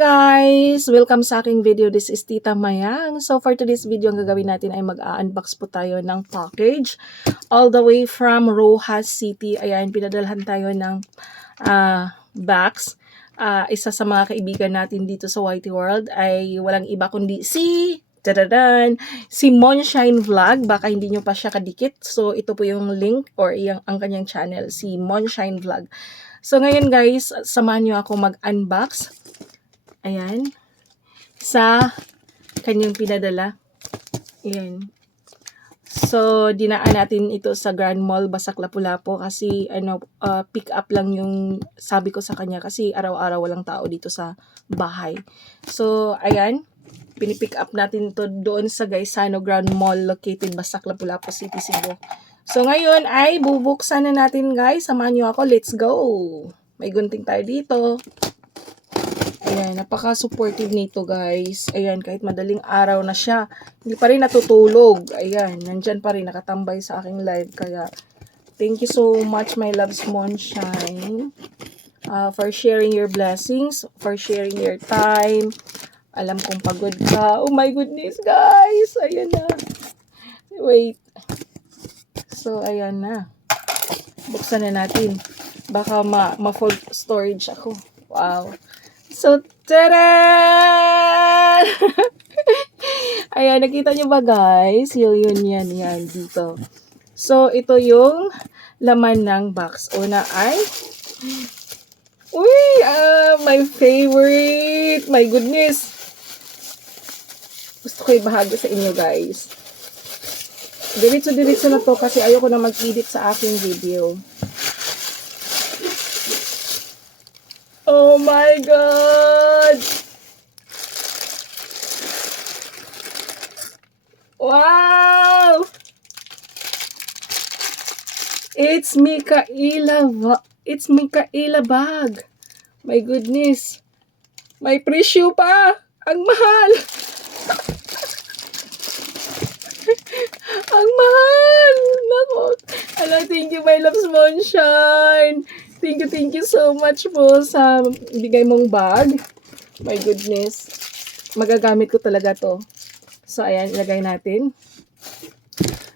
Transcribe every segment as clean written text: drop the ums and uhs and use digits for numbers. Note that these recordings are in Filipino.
guys! Welcome sa aking video. This is Tita Mayang. So for today's video, ang gagawin natin ay mag-unbox po tayo ng package all the way from Rojas City. Ayan, pinadalhan tayo ng box. Isa sa mga kaibigan natin dito sa Whitey World ay walang iba kundi si Monshine Vlog. Baka hindi nyo pa siya kadikit. So ito po yung link or ang kanyang channel, si Monshine Vlog. So ngayon guys, samahan nyo ako mag-unbox. Ayan. Sa kanyang pinadala. Ayan. So, dinaan natin ito sa Grand Mall, Basak Lapu-Lapu kasi pick up lang yung sabi ko sa kanya kasi araw-araw walang tao dito sa bahay. So, ayan. Pinipick up natin ito doon sa Gaisano Grand Mall located Basak Lapu-Lapu City, Cebu. So, ngayon ay bubuksan na natin guys. Samahan nyo ako. Let's go! May gunting tayo dito. Ayan, napaka-supportive nito guys. Ayan, kahit madaling araw na siya, hindi pa rin natutulog. Ayan, nandyan pa rin, nakatambay sa aking live. Kaya, thank you so much my loves Monshine. For sharing your blessings, for sharing your time. Alam kong pagod ka. Oh my goodness guys, ayan na. Wait. So, ayan na. Buksan na natin. Baka ma-full storage ako. Wow. So, tada! Ayan, nakita nyo ba guys? Yan dito. So, ito yung laman ng box. Una ay, my favorite! My goodness! Gusto ko ibahagi sa inyo guys. Diretso na to kasi ayoko na mag-edit sa aking video. Oh my God! Wow! It's Mikaela bag. My goodness. May presyo pa. Ang mahal. Ang mahal. Nako. Thank you my loves Monshine. Thank you so much po sa bigay mong bag. My goodness. Magagamit ko talaga to. So, ayan, ilagay natin.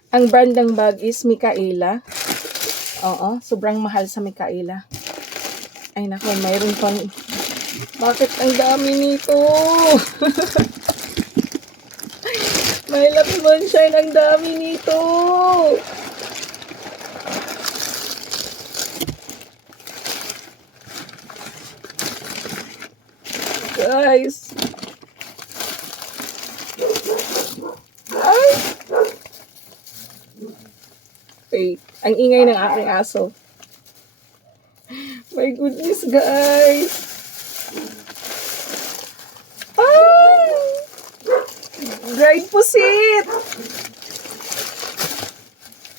Ang brand ng bag is Mikaela. Oo, sobrang mahal sa Mikaela. Ay, naku, mayroon pang... Bakit ang dami nito? My love Monshine, ang dami nito. Guys. Ay. Wait. Ang ingay ng aking aso. My goodness, guys. Ay. Dried pusit.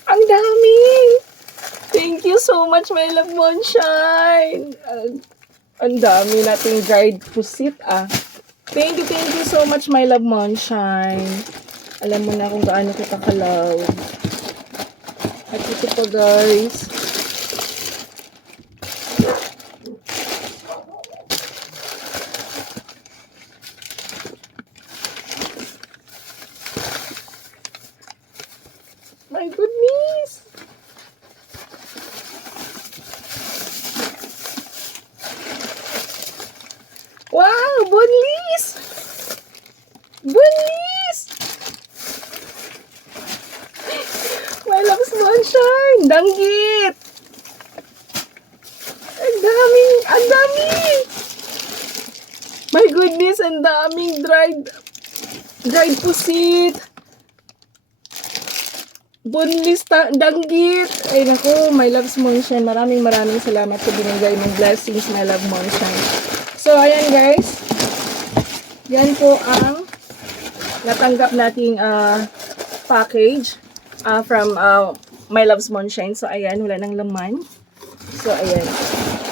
Ang dami. Thank you so much, my love Monshine. Ang dami nating dried pusit Thank you so much my love Monshine. Alam mo na kung gaano kita ka-love. At ito pa guys. My goodness. Wow, bonlis! Bonlis! My loves Monshine! Danggit! Ang dami! My goodness, ang daming dried pusit! Bonlis, danggit! Ay naku, my loves Monshine, maraming salamat sa binigay mong blessings, my love Monshine. So, ayan guys. Yan po ang natanggap nating package from my loves Monshine. So, ayan. Wala nang laman. So, ayan.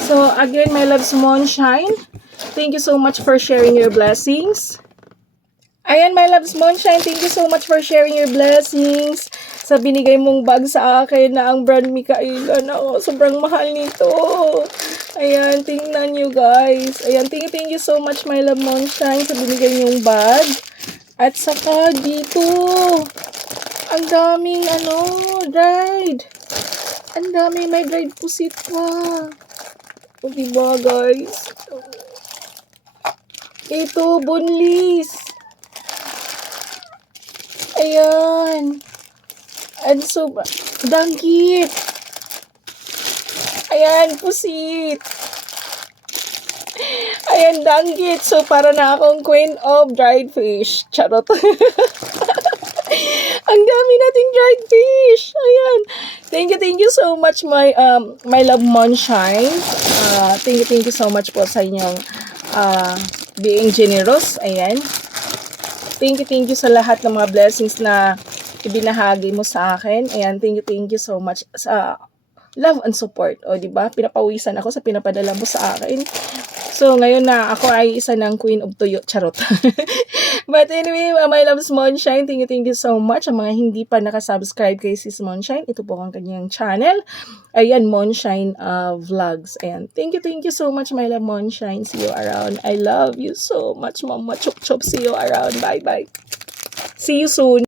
So, again, my loves Monshine. Thank you so much for sharing your blessings. Ayan, my loves Monshine. Thank you so much for sharing your blessings. Sa binigay mong bag sa akin na ang brand Mikaela. Sobrang mahal nito. Ayan, tingnan nyo guys. Ayan, thank you so much, my love Monshine, sa binigay niyong bag. At saka dito, ang daming dried. Ang daming may dried pusit pa. O diba guys? Ito, bunlis. Ayan. And so, danggit. Ayan, pusit. Ayan, danggit. So, para na akong queen of dried fish. Charot. Ang dami nating dried fish. Ayan. Thank you so much, my love Monshine. Thank you so much po sa inyong being generous. Ayan. Thank you sa lahat ng mga blessings na ibinahagi mo sa akin. Ayan, thank you so much sa love and support. O, di ba? Pinapawisan ako sa pinapadala mo sa akin. So, ngayon na ako ay isa ng queen of tuyo. Charot. But anyway, my loves Monshine, thank you so much. Ang mga hindi pa nakasubscribe kay Sis Monshine, ito po ang kanyang channel. Ayan, Monshine Vlogs. Ayan, thank you so much, my love Monshine. See you around. I love you so much, Mama Chop Chop. See you around. Bye-bye. See you soon.